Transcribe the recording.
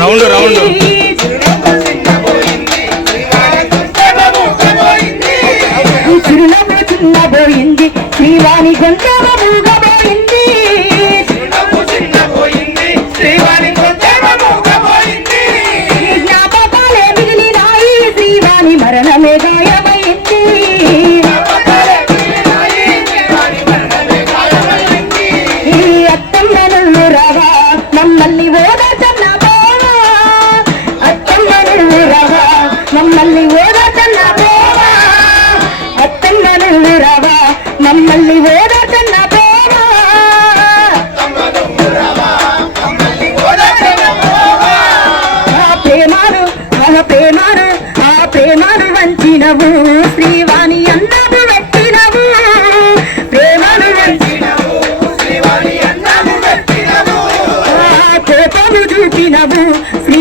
Round round. చిరునవ్వు శ్రీవాణి మరణమే గాయమ మమ్మల్ని ఓదాచన్న బావా అత్తమ్మను రావా. మమ్మల్ని ఓదాచన్న పోవా ఆ ప్రేమాను ఆ ప్రేమాను ఆ ప్రేమాను వంచినవు. శ్రీవాణి అన్నము పెట్టినవు. ప్రేమను వంచినవు. శ్రీవాణి అన్నము పెట్టినవు. కోపము చూపినవు శ్రీవాణి